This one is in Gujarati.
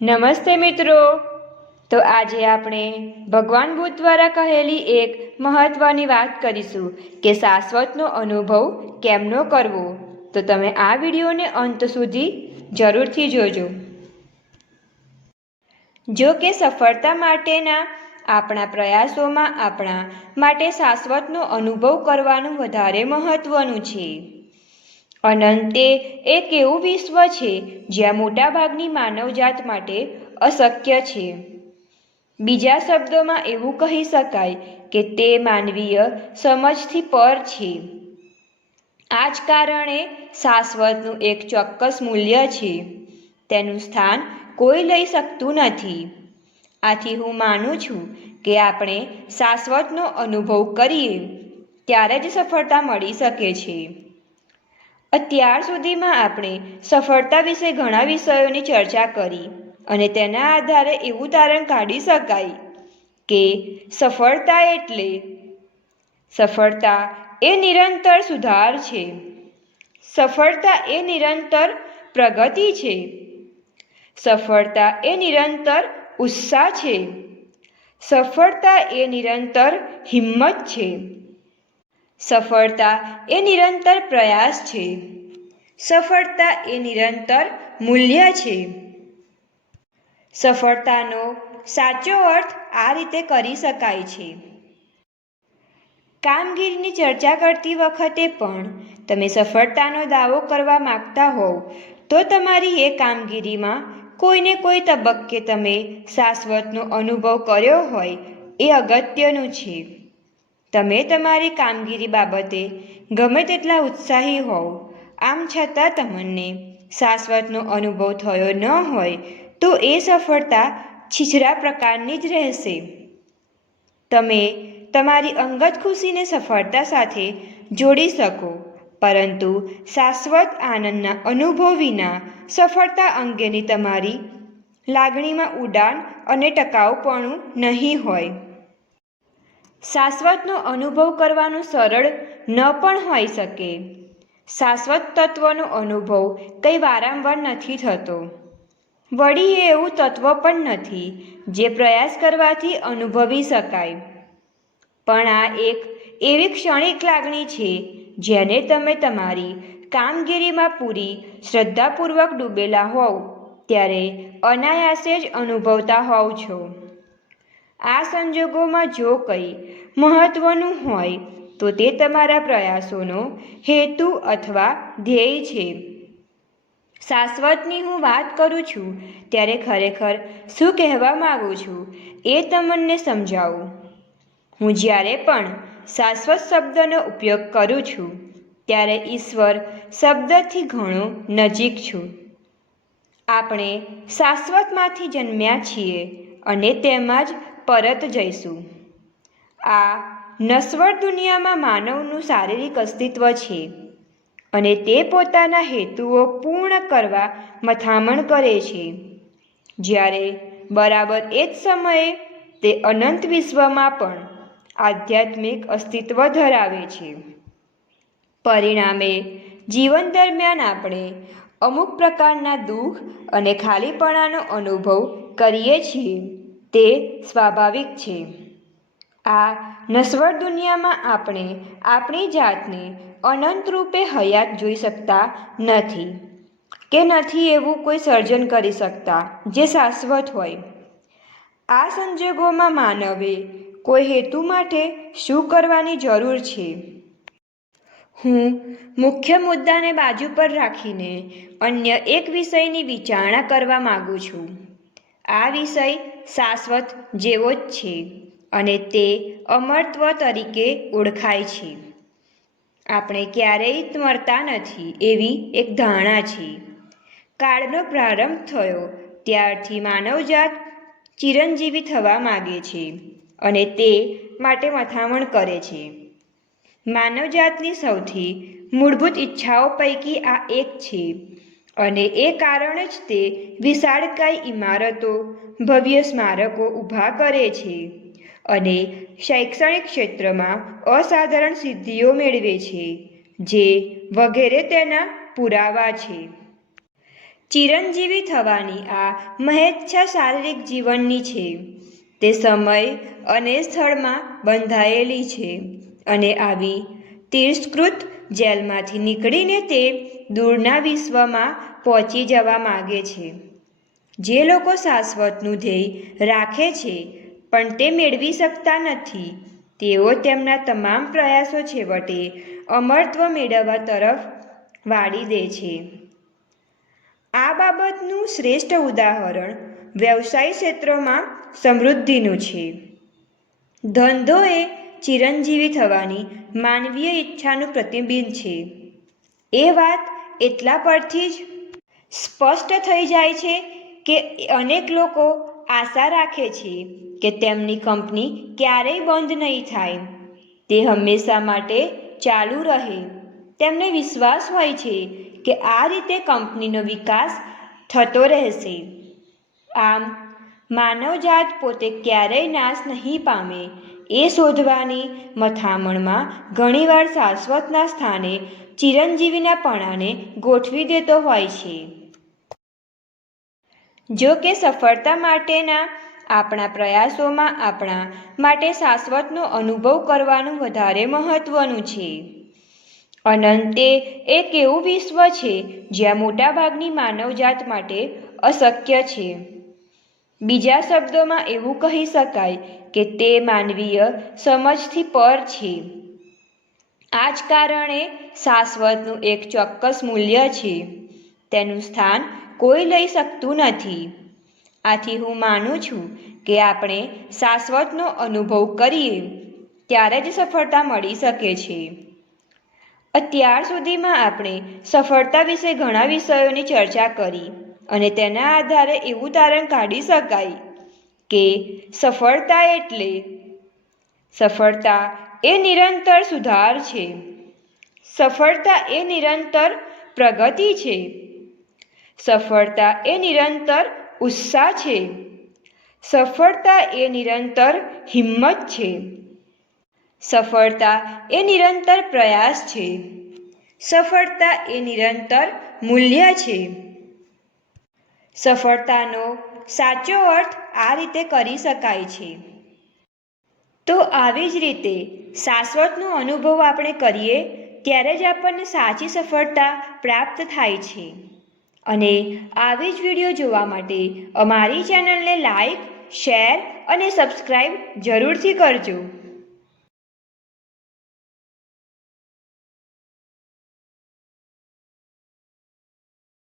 નમસ્તે મિત્રો। તો આજે આપણે ભગવાન બુદ્ધ દ્વારા કહેલી એક મહત્વની વાત કરીશું કે શાશ્વતનો અનુભવ કેમનો કરવો। તો તમે આ વિડીયોને અંત સુધી જરૂરથી જોજો। જો કે સફળતા માટેના આપણા પ્રયાસોમાં આપણા માટે શાશ્વતનો અનુભવ કરવાનું વધારે મહત્વનું છે। અનંત એક એવું વિશ્વ છે જ્યાં મોટાભાગની માનવજાત માટે અશક્ય છે। બીજા શબ્દોમાં એવું કહી શકાય કે તે માનવીય સમજથી પર છે। આ જ કારણે શાશ્વતનું એક ચોક્કસ મૂલ્ય છે, તેનું સ્થાન કોઈ લઈ શકતું નથી। આથી હું માનું છું કે આપણે શાશ્વતનો અનુભવ કરીએ ત્યારે જ સફળતા મળી શકે છે। અત્યાર સુધીમાં આપણે સફળતા વિશે ઘણા વિષયોની ચર્ચા કરી અને તેના આધારે એવું તારણ કાઢી શકાય કે સફળતા એ નિરંતર સુધાર છે, સફળતા એ નિરંતર પ્રગતિ છે, સફળતા એ નિરંતર ઉત્સાહ છે, સફળતા એ નિરંતર હિંમત છે, સફળતા એ નિરંતર પ્રયાસ છે, સફળતા એ નિરંતર મૂલ્ય છે। સફળતાનો સાચો અર્થ આ રીતે કરી શકાય છે। કામગીરીની ચર્ચા કરતી વખતે પણ તમે સફળતાનો દાવો કરવા માંગતા હોવ તો તમારી એ કામગીરીમાં કોઈને કોઈ તબક્કે તમે શાશ્વતનો અનુભવ કર્યો હોય એ અગત્યનું છે। તમે તમારી કામગીરી બાબતે ગમે તેટલા ઉત્સાહી હોવ, આમ છતાં તમને શાશ્વતનો અનુભવ થયો ન હોય તો એ સફળતા છીછરા પ્રકારની જ રહેશે। તમે તમારી અંગત ખુશીને સફળતા સાથે જોડી શકો, પરંતુ શાશ્વત આનંદના અનુભવ વિના સફળતા અંગેની તમારી લાગણીમાં ઉડાન અને ટકાઉપણું નહીં હોય। શાશ્વતનો અનુભવ કરવાનું સરળ ન પણ હોઈ શકે। શાશ્વત તત્વનો અનુભવ કંઈ વારંવાર નથી થતો। વળી એ એવું તત્વ પણ નથી જે પ્રયાસ કરવાથી અનુભવી શકાય। પણ આ એક એવી ક્ષણિક લાગણી છે જેને તમે તમારી કામગીરીમાં પૂરી શ્રદ્ધાપૂર્વક ડૂબેલા હોવ ત્યારે અનાયાસે જ અનુભવતા હોવ છો। આ સંજોગોમાં જો કંઈ મહત્વનું હોય તો તે તમારા પ્રયાસોનો હેતુ અથવા ધ્યેય છે। શાશ્વતની હું વાત કરું છું ત્યારે ખરેખર શું કહેવા માંગુ છું એ તમને સમજાવું। હું જ્યારે પણ શાશ્વત શબ્દનો ઉપયોગ કરું છું ત્યારે ઈશ્વર શબ્દથી ઘણો નજીક છું। આપણે શાશ્વતમાંથી જન્મ્યા છીએ અને તેમાં જ પરત જઈશું। આ નશ્વર દુનિયામાં માનવનું શારીરિક અસ્તિત્વ છે અને તે પોતાના હેતુઓ પૂર્ણ કરવા મથામણ કરે છે, જ્યારે બરાબર એ જ સમયે તે અનંત વિશ્વમાં પણ આધ્યાત્મિક અસ્તિત્વ ધરાવે છે। પરિણામે જીવન દરમિયાન આપણે અમુક પ્રકારના દુઃખ અને ખાલીપણાનો અનુભવ કરીએ છીએ, તે સ્વાભાવિક છે। આ નશ્વર દુનિયામાં આપણે આપણી જાતને અનંત રૂપે હયાત જોઈ શકતા નથી કે નથી એવું કોઈ સર્જન કરી શકતા જે શાશ્વત હોય। આ સંજોગોમાં માનવે કોઈ હેતુ માટે શું કરવાની જરૂર છે? હું મુખ્ય મુદ્દાને બાજુ પર રાખીને અન્ય એક વિષયની વિચારણા કરવા માંગુ છું। આ વિષય શાશ્વત જેવો જ છે અને તે અમરત્વ તરીકે ઓળખાય છે। આપણે ક્યારેય મરતા નથી એવી એક ધારણા છે। કાળનો પ્રારંભ થયો ત્યારથી માનવજાત ચિરંજીવી થવા માગે છે અને તે માટે મથામણ કરે છે। માનવજાતની સૌથી મૂળભૂત ઈચ્છાઓ પૈકી આ એક છે અને એ કારણે જ તે વિશાળકાય ઇમારતો, ભવ્ય સ્મારકો ઊભા કરે છે અને શૈક્ષણિક ક્ષેત્રમાં અસાધારણ સિદ્ધિઓ મેળવે છે, જે વગેરે તેના પુરાવા છે। ચિરંજીવી થવાની આ મહેચ્છા શારીરિક જીવનની છે. તે સમય અને સ્થળમાં બંધાયેલી છે અને આવી તિરસ્કૃત જેલમાંથી નીકળીને તે દૂરના વિશ્વમાં પહોંચી જવા માગે છે. જે લોકો શાશ્વતનું ધ્યેય રાખે છે પણ તે મેળવી શકતા નથી, તેઓ તેમના તમામ પ્રયાસો છેવટે અમરત્વ મેળવવા તરફ વાળી દે છે. આ બાબતનું શ્રેષ્ઠ ઉદાહરણ વ્યવસાય ક્ષેત્રમાં સમૃદ્ધિનું છે. ધંધો એ ચિરંજીવી થવાની માનવીય ઈચ્છાનું પ્રતિબિંબ છે. એ વાત એટલા પરથી જ સ્પષ્ટ થઈ જાય છે કે અનેક લોકો આશા રાખે છે કે તેમની કંપની ક્યારેય બંધ નહીં થાય, તે હંમેશા માટે ચાલુ રહે. તેમને વિશ્વાસ હોય છે કે આ રીતે કંપનીનો વિકાસ થતો રહેશે. આમ માનવજાત પોતે ક્યારેય નાશ નહીં પામે એ શોધવાની મથામણમાં ઘણીવાર શાશ્વતના સ્થાને ચિરંજીવીના પણાને ગોઠવી દેતો હોય છે. જો કે સફળતા માટેના આપણા પ્રયાસોમાં આપણા માટે શાશ્વતનો અનુભવ કરવાનું વધારે મહત્વનું છે. અનંત એ એક એવું વિશ્વ છે જ્યાં મોટાભાગની માનવજાત માટે અશક્ય છે. બીજા શબ્દોમાં એવું કહી શકાય કે તે માનવીય સમજથી પર છે. આ જ કારણે શાશ્વતનું એક ચોક્કસ મૂલ્ય છે. તેનું સ્થાન કોઈ લઈ શકતું નથી. આથી હું માનું છું કે આપણે શાશ્વતનો અનુભવ કરીએ ત્યારે જ સફળતા મળી શકે છે. અત્યાર સુધીમાં આપણે સફળતા વિશે ઘણા વિષયોની ચર્ચા કરી અને તેના આધારે એવું તારણ કાઢી શકાય કે સફળતા એ નિરંતર સુધાર છે. સફળતા એ નિરંતર પ્રગતિ છે. સફળતા એ નિરંતર ઉત્સાહ છે. સફળતા એ નિરંતર હિંમત છે. સફળતા એ નિરંતર પ્રયાસ છે. સફળતા એ નિરંતર મૂલ્ય છે. સફળતાનો સાચો અર્થ આ રીતે કરી શકાય છે. તો આવી જ રીતે શાશ્વતનો અનુભવ આપણે કરીએ ત્યારે જ આપણને સાચી સફળતા પ્રાપ્ત થાય છે. અને આવી જ વિડીયો જોવા માટે અમારી ચેનલને લાઈક, શેર અને સબસ્ક્રાઈબ જરૂરથી કરજો.